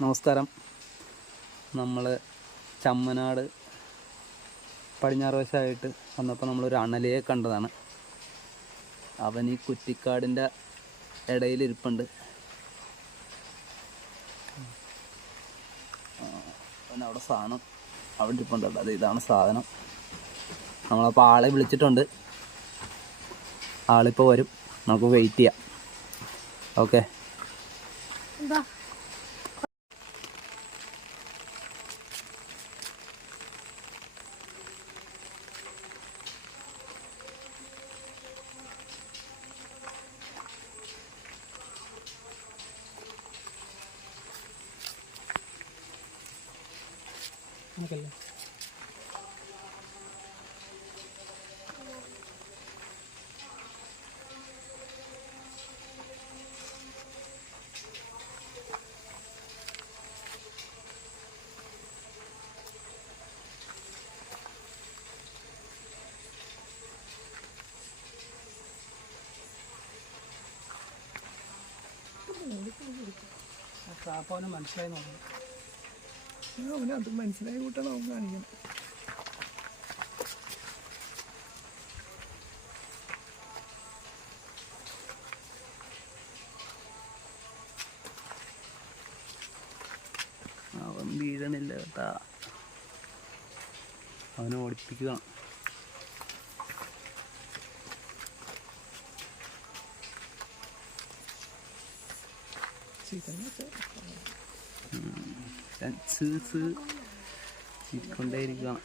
നമസ്കാരം. നമ്മൾ ചമ്മനാട് പടിഞ്ഞാറ് വശമായിട്ട് വന്നപ്പോൾ നമ്മളൊരു അണലിയെ കണ്ടതാണ്. അവൻ ഈ കുറ്റിക്കാടിൻ്റെ ഇടയിലിരിപ്പുണ്ട്. അവനവിടെ സാധനം അവിടെ ഇരിപ്പുണ്ടല്ലോ, അത് ഇതാണ് സാധനം. നമ്മളപ്പോൾ ആളെ വിളിച്ചിട്ടുണ്ട്, ആളിപ്പോൾ വരും. നമുക്ക് വെയിറ്റ് ചെയ്യാം. ഓക്കെ. നമുക്കല്ലേ ട്രാപ്പവനെ മനസ്സിലായി നോക്കണം. അവനത് മനസ്സിലായി കൂട്ടാണ് അവൻ കാണിക്കണം. അവൻ വീഴണില്ല കേട്ടാ, അവനെ ഓടിപ്പിക്കുക. ചീക്കൊണ്ടേയിരിക്കുകയാണ്.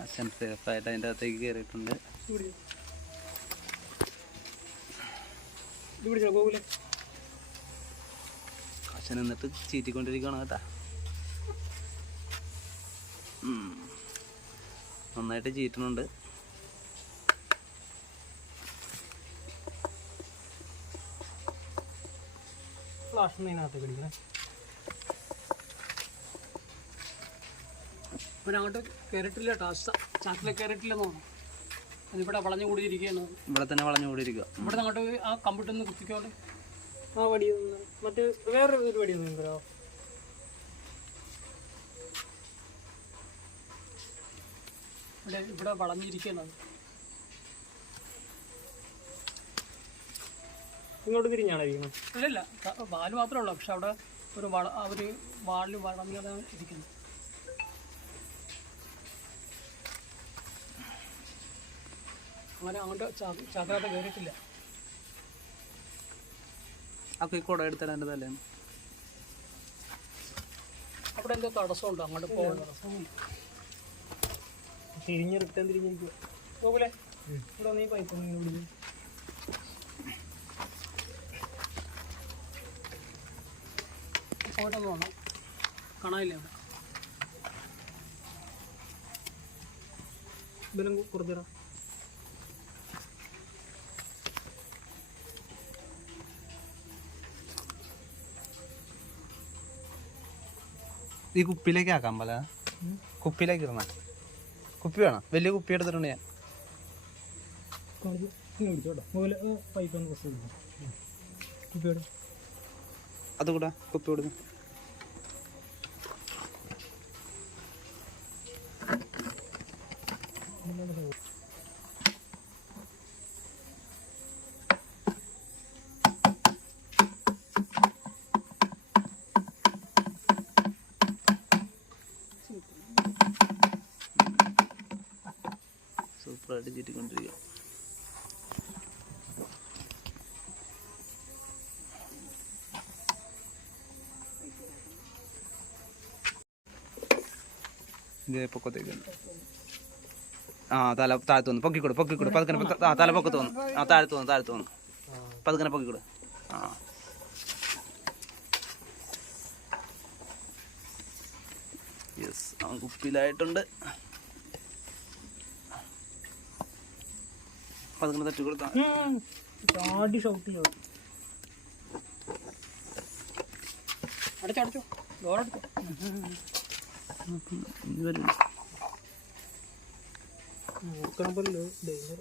ആശൻ സേഫായിട്ട് അതിൻ്റെ അകത്തേക്ക് കയറിയിട്ടുണ്ട്. ആശൻ എന്നിട്ട് ചീറ്റിക്കൊണ്ടിരിക്കുകയാണ് കേട്ടാ. നന്നായിട്ട് ചീറ്റുന്നുണ്ട്. അവനങ്ങോട്ട് കയറിട്ടില്ല കേട്ടോ, ചാക്കിലെ കയറിട്ടില്ലെന്ന് തോന്നുന്നു. അതിവിടെ വളഞ്ഞു കൂടിയിരിക്കുകയാണ്. ഇവിടെ തന്നെ വളഞ്ഞു കൂടിയിരിക്കുക. ഇവിടെ അങ്ങോട്ട് ആ കമ്പ്യൂട്ടറിൽ നിന്ന് കുത്തിക്കോട്ടെ. ആ വടി മറ്റേ വേറൊരു വടി ഒന്നും തരാമോ? ഇവിടെ വളഞ്ഞിരിക്കുകയാണ്. ഇങ്ങോട്ട് തിരിഞ്ഞാണ് ഇരിക്കുന്നത്. ഇല്ലല്ല, വാല് മാത്രമേ ഉള്ളൂ. പക്ഷെ അവിടെ ഒരു വാലിൽ വളഞ്ഞാണ് ഇരിക്കുന്നത്. അങ്ങനെ അങ്ങോട്ട് ചാക്കകത്ത് കയറിയിട്ടില്ല. അപ്പോൾ ഈ കുട എടുത്താൽ എൻ്റെ തലേന്ന് അവിടെ എന്തോ തടസ്സമുണ്ടോ? അങ്ങോട്ട് പോകാൻ റിട്ടേൺ തിരിഞ്ഞിരിക്കുക. പോകൂലേ? ഇവിടെ നീ പൈപ്പ് ഇങ്ങനെ വിളിക്കും. പോയിട്ടൊന്ന് വേണം, കാണാനില്ല അവിടെ. ബലം കുറച്ചിടാം. ഈ കുപ്പിയിലേക്ക് ആക്കാൻ പോലെ, കുപ്പിയിലേക്ക് ഇടണ. കുപ്പി വേണം, വലിയ കുപ്പി എടുത്തിട്ടുണ്ട് ഞാൻ. അതുകൂടാ കുപ്പി കൊടുക്കും. സൂപ്പറായിട്ട് ചീറ്റിക്കൊണ്ടിരിക്കുക. ഇതേ പൊക്കത്തേക്കുണ്ട്. ആ തല താഴത്ത് വന്നു പൊക്കിക്കൂട് പതുക്കനെ ആ തല പൊക്കത്ത് വന്നു ആ താഴത്ത് വന്നു പതുക്കനെ പൊക്കിക്കൂട് ആ യെസ് അവൻ കുപ്പിയിലായിട്ടുണ്ട് പതുക്കനെ തട്ടി കൊടുത്താ ചാടി ഷൗട്ട് ചെയ്യും അടച്ചോ ഡോറടച്ചോ നോക്കണം പോലെ ഡേഞ്ചർ